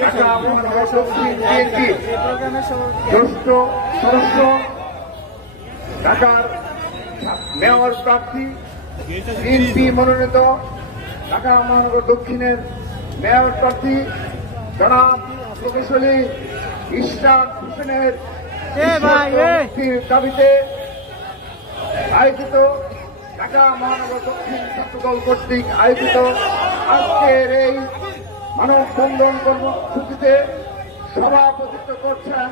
ঢাকা মহানগর দক্ষিণ বিএনপি জ্যেষ্ঠ সদস্য, ঢাকার মেয়র প্রার্থী, বিএনপি মনোনীত ঢাকা মহানগর দক্ষিণের মেয়র প্রার্থী জনাব প্রকৌশলী ইশরাক হোসেনের মুক্তির দাবিতে আয়োজিত ঢাকা মহানগর দক্ষিণ ছাত্রদল কর্তৃক আয়োজিত আজকের এই মানববন্ধন কর্মসূচিতে সভাপতিত্ব করছেন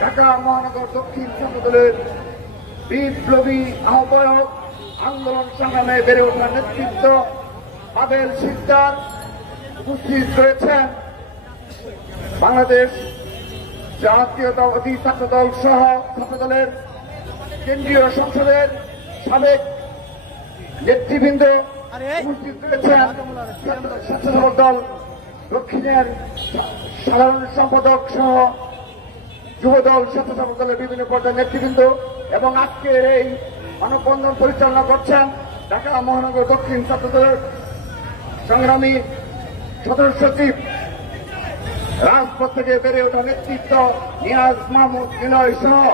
ঢাকা মহানগর দক্ষিণ ছাত্রদলের বিপ্লবী আহ্বায়ক, আন্দোলন সংগ্রামে বেড়ে ওঠা নেতৃত্ব আবেল সিকদার। উপস্থিত রয়েছেন বাংলাদেশ জাতীয়তাবাদী ছাত্রদল সহ ছাত্রদলের কেন্দ্রীয় সংসদের সাবেক নেতৃবৃন্দ। উপস্থিত রয়েছেন স্বেচ্ছাসেবক দল দক্ষিণের সাধারণ সম্পাদক সহ যুবদল স্বেচ্ছাসেবক দলের বিভিন্ন পর্যায়ের নেতৃবৃন্দ এবং আজকের এই মানববন্ধন পরিচালনা করছেন ঢাকা মহানগর দক্ষিণ ছাত্রদলের সংগ্রামী সদস্য সচিব, রাজপথ থেকে বেড়ে ওঠা নেতৃত্ব নিয়াজ মাহমুদ নিলয় সহ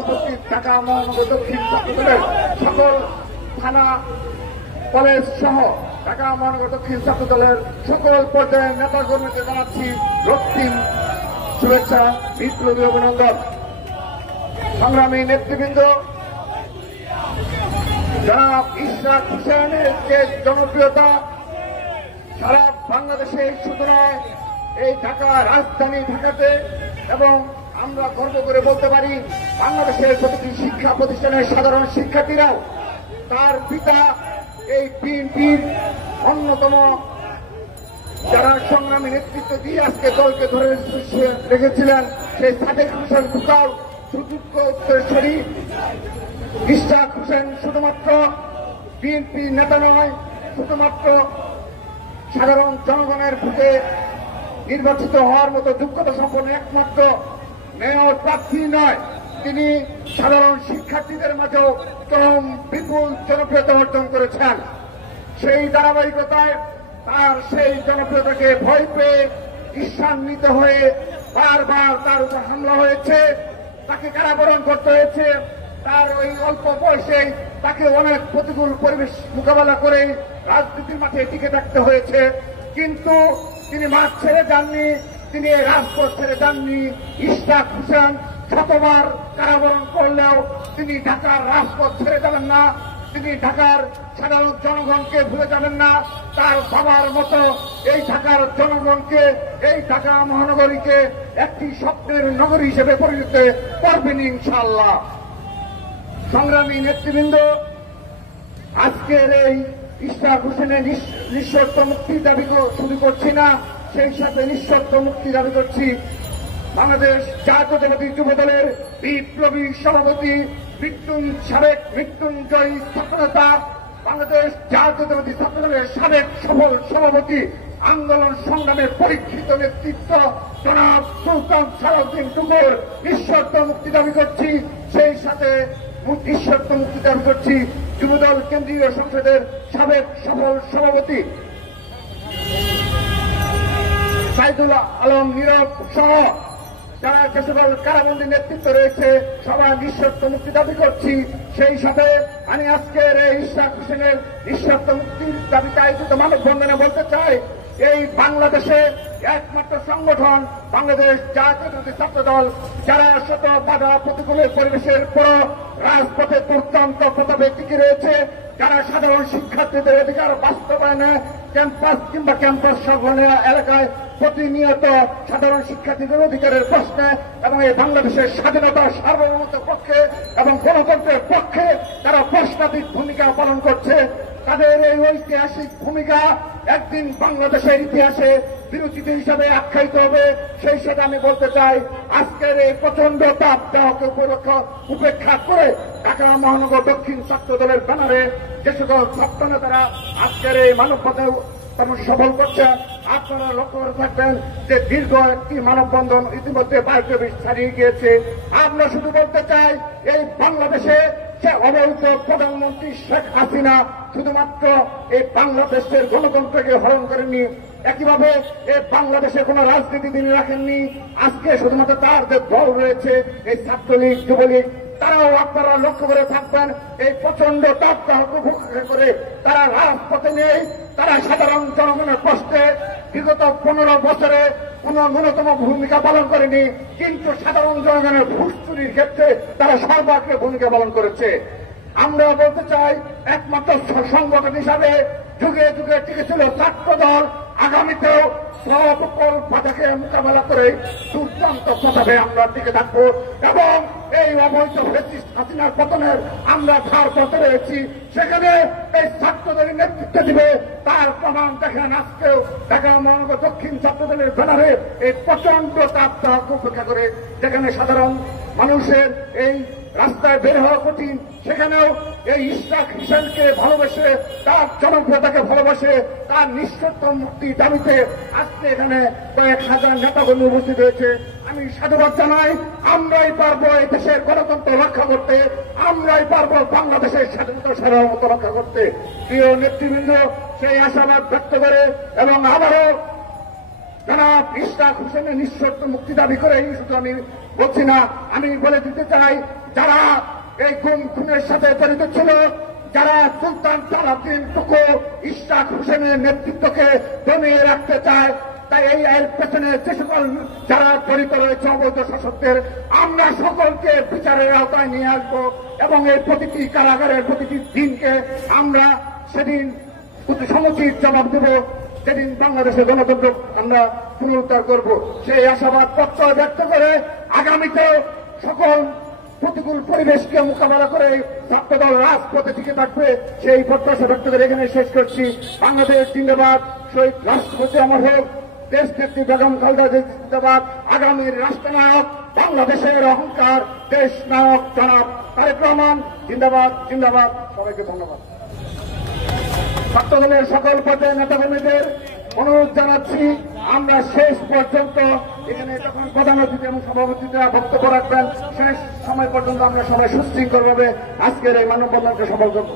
উপস্থিত ঢাকা মহানগর দক্ষিণ ছাত্রদলের সকল থানা কলেজ সহ ঢাকা মহানগর দক্ষিণ ছাত্রদলের সকল পর্যায়ের নেতাকর্মীদের জানাচ্ছি রক্তিম শুভেচ্ছা, বিপ্লবী অভিনন্দন। সংগ্রামী নেতৃবৃন্দ, জনাব ইশরাক হোসেনের যে জনপ্রিয়তা সারা বাংলাদেশে শুধু নয়, এই ঢাকা রাজধানী ঢাকাতে, এবং আমরা গর্ব করে বলতে পারি বাংলাদেশের প্রতিটি শিক্ষা প্রতিষ্ঠানের সাধারণ শিক্ষার্থীরাও তার পিতা এই বিএনপির অন্যতম যারা সংগ্রামী নেতৃত্ব দিয়ে আজকে দলকে ধরে রেখেছিলেন, সেই সাদেক হোসেন ফুকাল সুযোগ্য উত্তরসূরি। ইশরাক হোসেন শুধুমাত্র বিএনপি নেতা নয়, শুধুমাত্র সাধারণ জনগণের ভোটে নির্বাচিত হওয়ার মতো যোগ্যতা সম্পন্ন একমাত্র মেয়র প্রার্থী নয়, তিনি সাধারণ শিক্ষার্থীদের মাঝেও চরম বিপুল জনপ্রিয়তা অর্জন করেছেন। সেই ধারাবাহিকতায় তার সেই জনপ্রিয়তাকে ভয় পেয়ে ঈর্ষান্বিত হয়ে বারবার তার উপর হামলা হয়েছে, তাকে কারাবরণ করতে হয়েছে। তার ওই অল্প বয়সেই তাকে অনেক প্রতিকূল পরিবেশ মোকাবেলা করে রাজনীতির মাঠে টিকে থাকতে হয়েছে, কিন্তু তিনি মাঠ ছেড়ে যাননি, তিনি রাজপথ ছেড়ে যাননি। ইশরাক হোসেন শতবার কারাবরণ করলেও তিনি ঢাকার রাজপথ ছেড়ে যাবেন না, তিনি ঢাকার সাধারণ জনগণকে ভুলে যাবেন না। তার বাবার মতো এই ঢাকার জনগণকে, এই ঢাকা মহানগরীকে একটি স্বপ্নের নগরী হিসেবে পরিণত করবেন ইনশাআল্লাহ। সংগ্রামী নেতৃবৃন্দ, আজকের এই ইশরাক হোসেনের নিঃশর্ত মুক্তির দাবি শুরু করছি না, সেই সাথে নিঃশর্ত মুক্তি দাবি করছি বাংলাদেশ জাতীয়তাবাদী যুবদলের বিপ্লবী সভাপতি, সাবেক মৃত্যুঞ্জয়ী ছাত্রনেতা, বাংলাদেশ জাতীয়তাবাদী ছাত্রদলের সাবেক সফল সভাপতি, আন্দোলন সংগ্রামের পরীক্ষিত নেতৃত্ব জনাব সুলতান সালাউদ্দিন টুকুর নিঃশর্ত মুক্তি দাবি করছি। সেই সাথে নিঃশর্ত মুক্তি দাবি করছি যুবদল কেন্দ্রীয় সংসদের সাবেক সফল সভাপতি সাইদুল আলম নীরব সহ যারা যে সকল কারাবন্দী নেতৃত্ব রয়েছে সবার নিঃশর্ত মুক্তি দাবি করছি। সেই সাথে আমি আজকের এই ইশরাক হোসেনের নিঃশর্ত মুক্তির দাবিতে আয়োজিত মানববন্ধনে বলতে চাই, এই বাংলাদেশে একমাত্র সংগঠন বাংলাদেশ জাতীয়তাবাদী ছাত্রদল, যারা শত বাধা প্রতিকূলের পরিবেশের পর রাজপথে দুর্দান্ত প্রতাপে টিকে রয়েছে, যারা সাধারণ শিক্ষার্থীদের অধিকার বাস্তবায়নে ক্যাম্পাস কিংবা ক্যাম্পাস সংলগ্ন এলাকায় প্রতিনিয়ত সাধারণ শিক্ষার্থীদের অধিকারের প্রশ্নে এবং এই বাংলাদেশের স্বাধীনতা সার্বভৌমত্বের পক্ষে এবং গণতন্ত্রের পক্ষে তারা প্রশ্নাতীত ভূমিকা পালন করছে। তাদের এই ঐতিহাসিক ভূমিকা একদিন বাংলাদেশের ইতিহাসে বিরোচিত হিসাবে আখ্যায়িত হবে। সেই সাথে আমি বলতে চাই, আজকের এই প্রচন্ড তাপ দেহকে উপেক্ষা করে ঢাকা মহানগর দক্ষিণ ছাত্র দলের ব্যানারে যে সকল ছাত্র নেতারা আজকের এই মানববন্ধন সফল করছে, আপনারা লক্ষ্য করে থাকবেন যে দীর্ঘ একটি মানববন্ধন ইতিমধ্যে 22 ছাড়িয়ে গিয়েছে। আমরা শুধু বলতে চাই, এই বাংলাদেশে যে অবৈধ প্রধানমন্ত্রী শেখ হাসিনা শুধুমাত্র এই বাংলাদেশের গণতন্ত্রকে হরণ করেননি, একইভাবে বাংলাদেশে কোন রাজনীতি তিনি রাখেননি। আজকে শুধুমাত্র তার যে দল রয়েছে এই ছাত্রলীগ যুবলীগ, তারাও আপনারা লক্ষ্য করে থাকবেন এই প্রচন্ড তাপদাহকে উপেক্ষা করে তারা রাজপথে নেই। তারা সাধারণ জনগণের কষ্টে বিগত 15 বছরে কোন ন্যূনতম ভূমিকা পালন করেনি, কিন্তু সাধারণ জনগণের ঘুষ চুরির ক্ষেত্রে তারা সর্বাগ্রে ভূমিকা পালন করেছে। আমরা বলতে চাই একমাত্র সংগঠন হিসাবে যুগে যুগে টিকেছিল ছাত্র দল, আগামীতেও সকল বাধাকে মোকাবেলা করে দুর্দান্ত প্রভাবে আমরা টিকে থাকবো এবং এই অবৈধ ফ্যাসিস্ট হাসিনার পতনের আমরা ধার পথে রয়েছি। সেখানে এই ছাত্রদের নেতৃত্ব দিবে তার প্রমাণ দেখেন আজকেও ঢাকা মহানগর দক্ষিণ ছাত্রদলের ব্যানারে এই প্রচন্ড তাপদাহকে উপেক্ষা করে, যেখানে সাধারণ মানুষের এই রাস্তায় বের হওয়া কঠিন, সেখানেও এই ইশরাক হোসেনকে ভালোবেসে, তার জনপ্রিয়তাকে ভালোবাসে, তার নিঃশর্ত মুক্তি দাবিতে আজকে এখানে কয়েক হাজার নেতাকর্মী উপস্থিত হয়েছে। আমি সাধুবাদ জানাই। আমরাই পারবো এই দেশের গণতন্ত্র রক্ষা করতে, আমরাই পারবো বাংলাদেশের স্বাধীনতা সার্বভৌমত্ব রক্ষা করতে। প্রিয় নেতৃবৃন্দ সেই আশাবাদ ব্যক্ত করে এবং আবারও জনাব ইশরাক হোসেনের নিঃশর্ত মুক্তি দাবি করে শুধু আমি বলছি না, আমি বলে দিতে চাই যারা এই খুনের সাথে জড়িত ছিল, যারা সুলতান সালাউদ্দিন টুকু ইশরাক হোসেনের নেতৃত্বকে দমিয়ে রাখতে চায়, তাই এই এর পেছনে যে সকল যারা জড়িত রয়েছে অবৈধ শাসকদের, আমরা সকলকে বিচারের আওতায় নিয়ে আসবো এবং এই প্রতিটি কারাগারের প্রতিটি দিনকে আমরা সেদিন সমুচিত জবাব দেব, সেদিন বাংলাদেশের গণতন্ত্র আমরা পুনরুদ্ধার করব। সেই আশাবাদ প্রত্যয় ব্যক্ত করে আগামীতে সকল প্রতিকূল পরিবেশকে মোকাবেলা করে ছাত্রদল রাজপথে টিকে থাকবে, সেই প্রত্যাশা ব্যক্ত করে এখানে শেষ করছি। বাংলাদেশ জিন্দাবাদ, শহীদ রাষ্ট্রপতি অমর হোক, দেশ নেত্রী বেগম খালেদা জিন্দাবাদ, আগামীর রাষ্ট্রনায়ক, বাংলাদেশের অহংকার, দেশ নায়ক জনাব তারেক রহমান জিন্দাবাদ জিন্দাবাদ। সবাইকে ধন্যবাদ। ছাত্রদলের সকল পর্যায়ের নেতাকর্মীদের অনুরোধ জানাচ্ছি আমরা শেষ পর্যন্ত এখানে যখন প্রধান অতিথি এবং সভাপতিরা বক্তব্য রাখবেন, শেষ সময় পর্যন্ত আমরা সবাই সুশৃঙ্খলভাবে আজকের এই মানববন্ধনকে সফল করব।